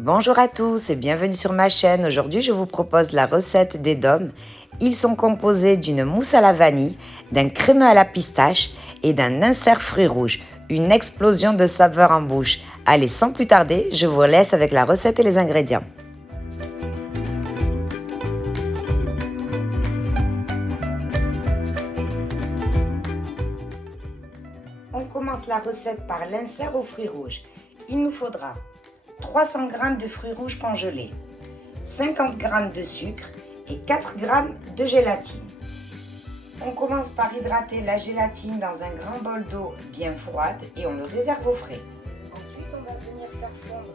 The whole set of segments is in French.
Bonjour à tous et bienvenue sur ma chaîne. Aujourd'hui, je vous propose la recette des dômes. Ils sont composés d'une mousse à la vanille, d'un crémeux à la pistache et d'un insert fruits rouges. Une explosion de saveurs en bouche. Allez, sans plus tarder, je vous laisse avec la recette et les ingrédients. On commence la recette par l'insert aux fruits rouges. Il nous faudra 300 g de fruits rouges congelés, 50 g de sucre et 4 g de gélatine. On commence par hydrater la gélatine dans un grand bol d'eau bien froide et on le réserve au frais. Ensuite, on va venir faire fondre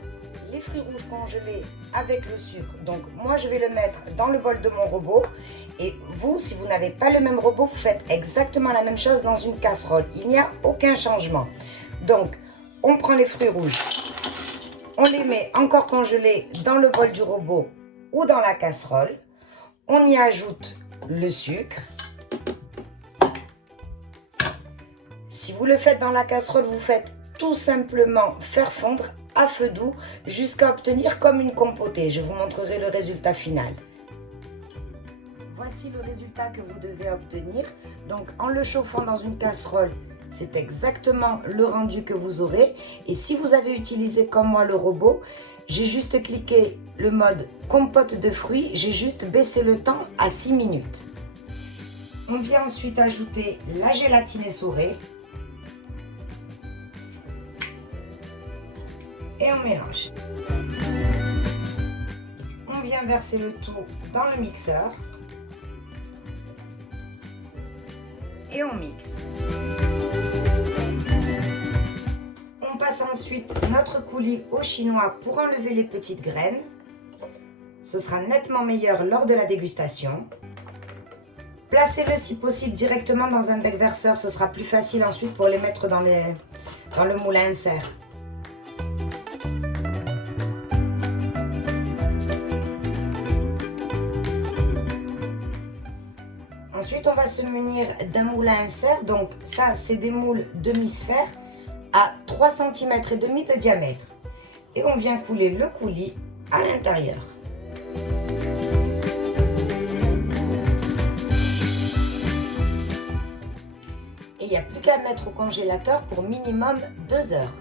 les fruits rouges congelés avec le sucre. Donc moi, je vais le mettre dans le bol de mon robot. Et vous, si vous n'avez pas le même robot, vous faites exactement la même chose dans une casserole. Il n'y a aucun changement. Donc, on prend les fruits rouges. On les met encore congelés dans le bol du robot ou dans la casserole. On y ajoute le sucre. Si vous le faites dans la casserole, vous faites tout simplement faire fondre à feu doux jusqu'à obtenir comme une compotée. Je vous montrerai le résultat final. Voici le résultat que vous devez obtenir. Donc en le chauffant dans une casserole, c'est exactement le rendu que vous aurez. Et si vous avez utilisé comme moi le robot, j'ai juste cliqué le mode compote de fruits, j'ai juste baissé le temps à 6 minutes. On vient ensuite ajouter la gélatine essorée. Et on mélange. On vient verser le tout dans le mixeur. Et on mixe. On passe ensuite notre coulis au chinois pour enlever les petites graines. Ce sera nettement meilleur lors de la dégustation. Placez-le si possible directement dans un bec verseur, ce sera plus facile ensuite pour les mettre dans le moule à insert. Ensuite, on va se munir d'un moule à insert. Donc ça, c'est des moules demi-sphère à 3 cm et demi de diamètre. Et on vient couler le coulis à l'intérieur. Et il n'y a plus qu'à mettre au congélateur pour minimum 2 heures.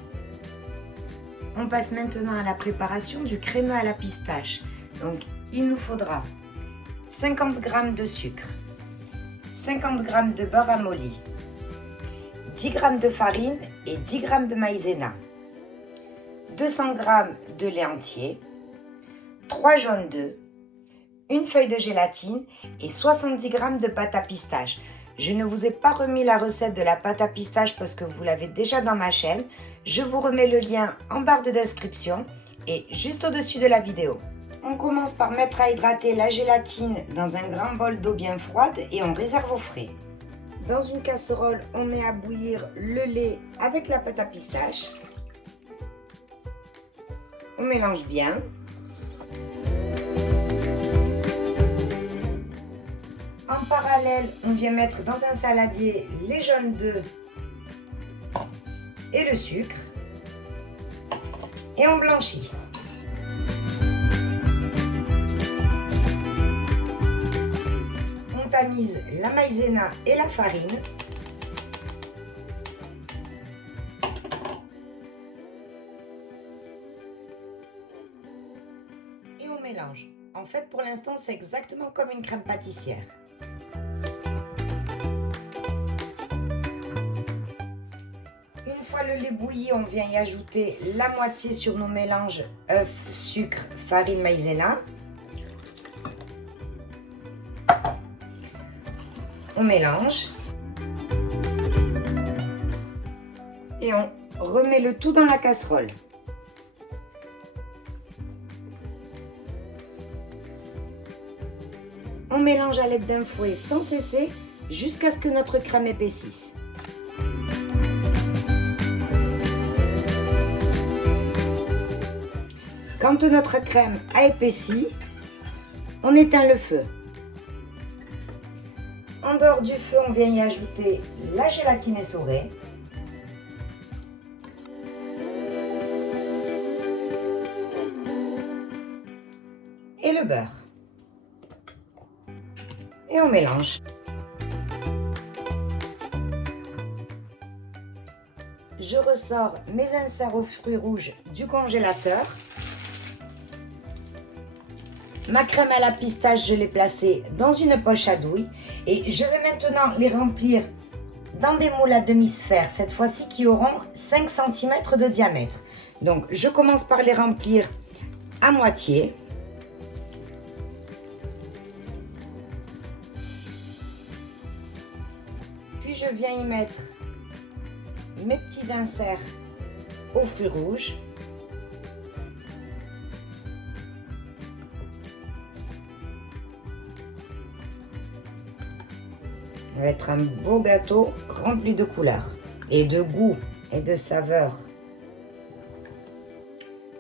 On passe maintenant à la préparation du crémeux à la pistache. Donc il nous faudra 50 g de sucre, 50 g de beurre amolli, 10 g de farine et 10 g de maïzena, 200 g de lait entier, 3 jaunes d'œufs, une feuille de gélatine et 70 g de pâte à pistache. Je ne vous ai pas remis la recette de la pâte à pistache parce que vous l'avez déjà dans ma chaîne. Je vous remets le lien en barre de description et juste au-dessus de la vidéo. On commence par mettre à hydrater la gélatine dans un grand bol d'eau bien froide et on réserve au frais. Dans une casserole, on met à bouillir le lait avec la pâte à pistache. On mélange bien. En parallèle, on vient mettre dans un saladier les jaunes d'œufs et le sucre. Et on blanchit. On tamise la maïzena et la farine. Et on mélange. En fait, pour l'instant, c'est exactement comme une crème pâtissière. Une fois le lait bouilli, on vient y ajouter la moitié sur nos mélanges œufs, sucre, farine, maïzena. On mélange. Et on remet le tout dans la casserole. On mélange à l'aide d'un fouet sans cesser jusqu'à ce que notre crème épaississe. Quand notre crème a épaissi, on éteint le feu. En dehors du feu, on vient y ajouter la gélatine essorée. et le beurre. Et on mélange. Je ressors mes inserts aux fruits rouges du congélateur. Ma crème à la pistache, je l'ai placée dans une poche à douille. Et je vais maintenant les remplir dans des moules à demi-sphère, cette fois-ci qui auront 5 cm de diamètre. Donc je commence par les remplir à moitié. Puis je viens y mettre mes petits inserts aux fruits rouges. Ça va être un beau gâteau rempli de couleurs et de goût et de saveurs.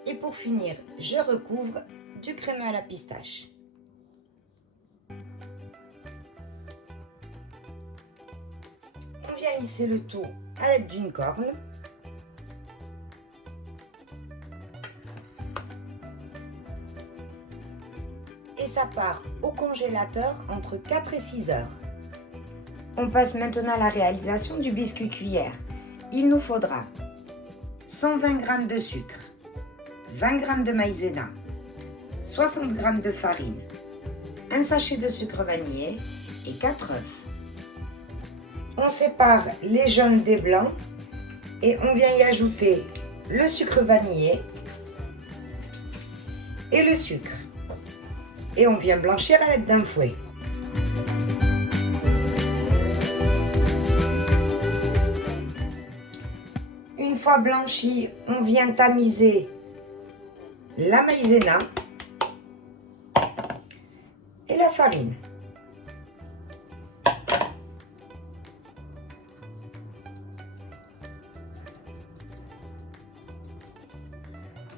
Et pour finir, je recouvre du crémeux à la pistache. On vient lisser le tout à l'aide d'une corne. Et ça part au congélateur entre 4 et 6 heures. On passe maintenant à la réalisation du biscuit cuillère. Il nous faudra 120 g de sucre, 20 g de maïzena, 60 g de farine, un sachet de sucre vanillé et 4 œufs. On sépare les jaunes des blancs et on vient y ajouter le sucre vanillé et le sucre. Et on vient blanchir à l'aide d'un fouet. Une fois blanchi, on vient tamiser la maïzena et la farine.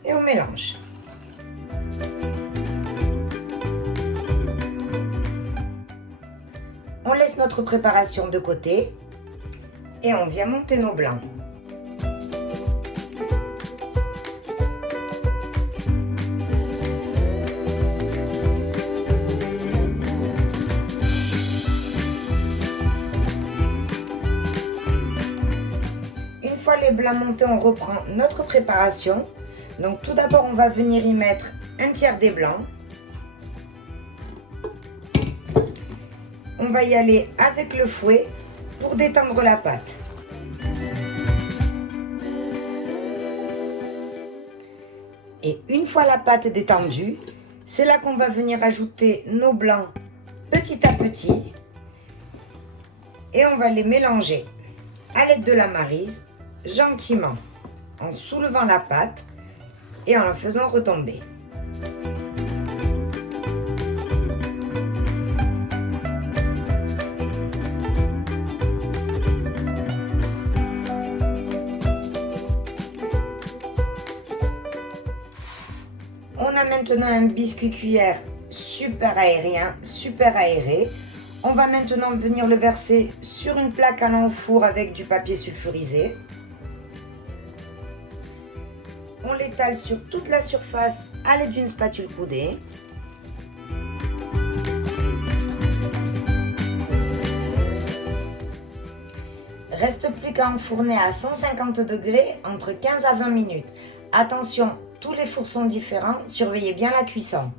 Et on mélange. On laisse notre préparation de côté et on vient monter nos blancs. Une fois les blancs montés, on reprend notre préparation. Donc tout d'abord, on va venir y mettre un tiers des blancs. On va y aller avec le fouet pour détendre la pâte. Et une fois la pâte détendue, c'est là qu'on va venir ajouter nos blancs petit à petit. Et on va les mélanger à l'aide de la maryse, gentiment, en soulevant la pâte et en la faisant retomber. On a maintenant un biscuit cuillère super aérien, super aéré. On va maintenant venir le verser sur une plaque allant au four avec du papier sulfurisé. On l'étale sur toute la surface à l'aide d'une spatule coudée. Reste plus qu'à enfourner à 150 degrés entre 15 à 20 minutes. Attention, tous les fours sont différents, surveillez bien la cuisson.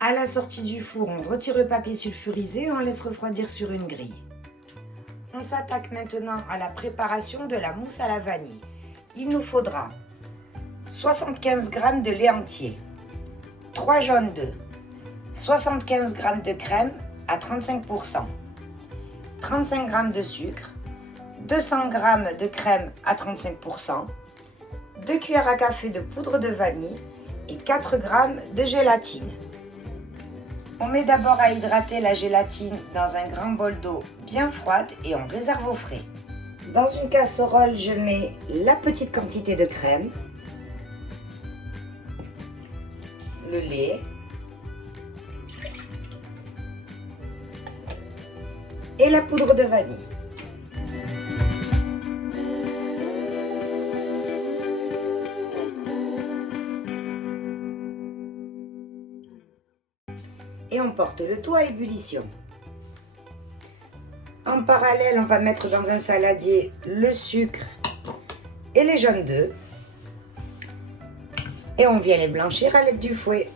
À la sortie du four, on retire le papier sulfurisé et on laisse refroidir sur une grille. On s'attaque maintenant à la préparation de la mousse à la vanille. Il nous faudra 75 g de lait entier, 3 jaunes d'œufs, 75 g de crème à 35%, 35 g de sucre, 200 g de crème à 35%, 2 cuillères à café de poudre de vanille et 4 g de gélatine. On met d'abord à hydrater la gélatine dans un grand bol d'eau bien froide et on réserve au frais. Dans une casserole, je mets la petite quantité de crème, le lait et la poudre de vanille. et on porte le tout à ébullition. En parallèle, on va mettre dans un saladier le sucre et les jaunes d'œufs et on vient les blanchir à l'aide du fouet.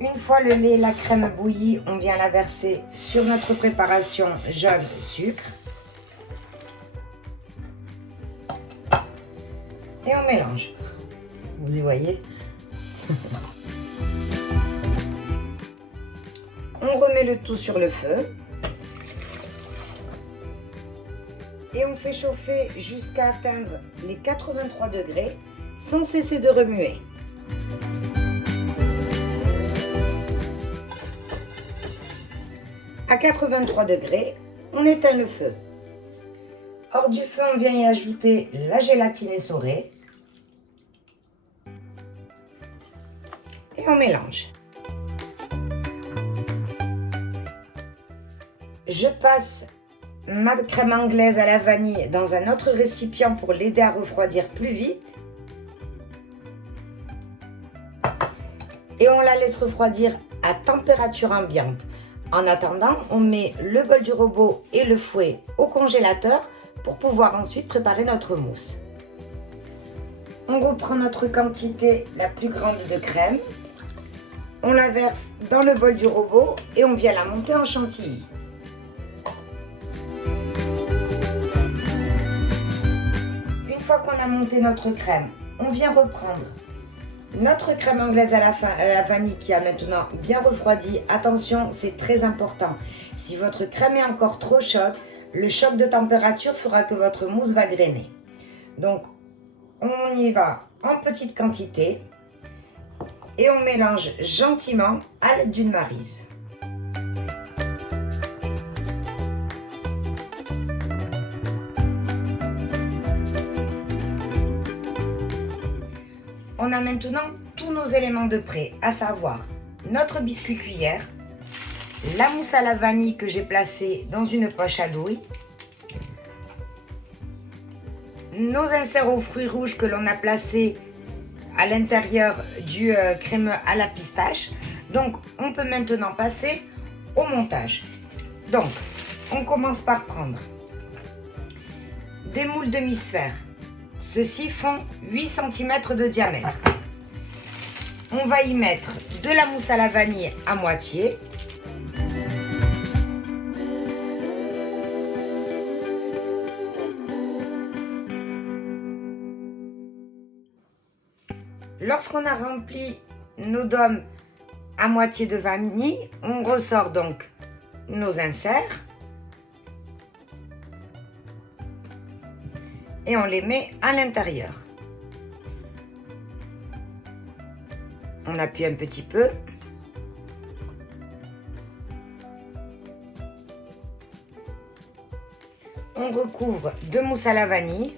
Une fois le lait et la crème bouillie, on vient la verser sur notre préparation jaune sucre et on mélange. Vous y voyez? On remet le tout sur le feu et on fait chauffer jusqu'à atteindre les 83 degrés sans cesser de remuer. À 83 degrés, on éteint le feu. Hors du feu, on vient y ajouter la gélatine essorée et on mélange. Je passe ma crème anglaise à la vanille dans un autre récipient pour l'aider à refroidir plus vite. Et on la laisse refroidir à température ambiante. En attendant, on met le bol du robot et le fouet au congélateur pour pouvoir ensuite préparer notre mousse. On reprend notre quantité la plus grande de crème. On la verse dans le bol du robot et on vient la monter en chantilly. Une fois qu'on a monté notre crème, on vient reprendre notre crème anglaise à la vanille qui a maintenant bien refroidi. Attention, c'est très important. Si votre crème est encore trop chaude, le choc de température fera que votre mousse va grainer. Donc, on y va en petite quantité et on mélange gentiment à l'aide d'une maryse. On a maintenant tous nos éléments de prêt, à savoir notre biscuit cuillère, la mousse à la vanille que j'ai placée dans une poche à douille, nos inserts aux fruits rouges que l'on a placés à l'intérieur du crémeux à la pistache. Donc, on peut maintenant passer au montage. Donc, on commence par prendre des moules demi-sphères. Ceux-ci font 8 cm de diamètre. On va y mettre de la mousse à la vanille à moitié. Lorsqu'on a rempli nos dômes à moitié de vanille, on ressort donc nos inserts. Et on les met à l'intérieur. On appuie un petit peu. On recouvre de mousse à la vanille.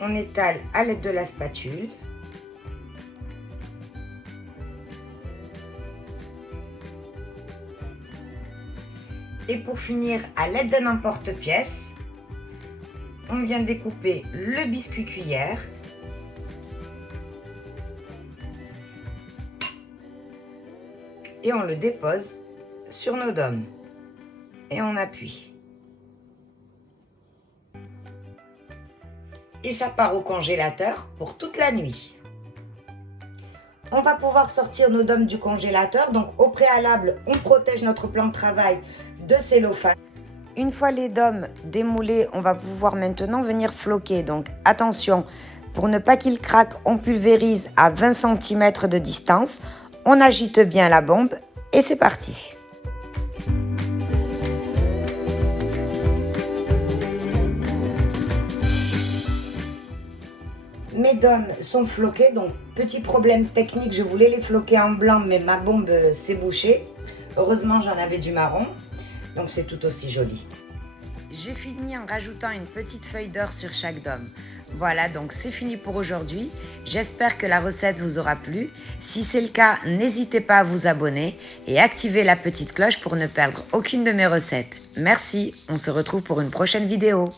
On étale à l'aide de la spatule. Et pour finir, à l'aide d'un emporte-pièce, on vient découper le biscuit cuillère. Et on le dépose sur nos dômes. Et on appuie. Et ça part au congélateur pour toute la nuit. On va pouvoir sortir nos dômes du congélateur. Donc au préalable, on protège notre plan de travail de cellophane. Une fois les dômes démoulés, on va pouvoir maintenant venir floquer. Donc attention, pour ne pas qu'ils craquent, on pulvérise à 20 cm de distance. On agite bien la bombe et c'est parti. Mes dômes sont floqués, donc petit problème technique, je voulais les floquer en blanc mais ma bombe s'est bouchée. Heureusement j'en avais du marron, donc c'est tout aussi joli. J'ai fini en rajoutant une petite feuille d'or sur chaque dôme. Voilà, donc c'est fini pour aujourd'hui. J'espère que la recette vous aura plu. Si c'est le cas, n'hésitez pas à vous abonner et activer la petite cloche pour ne perdre aucune de mes recettes. Merci, on se retrouve pour une prochaine vidéo.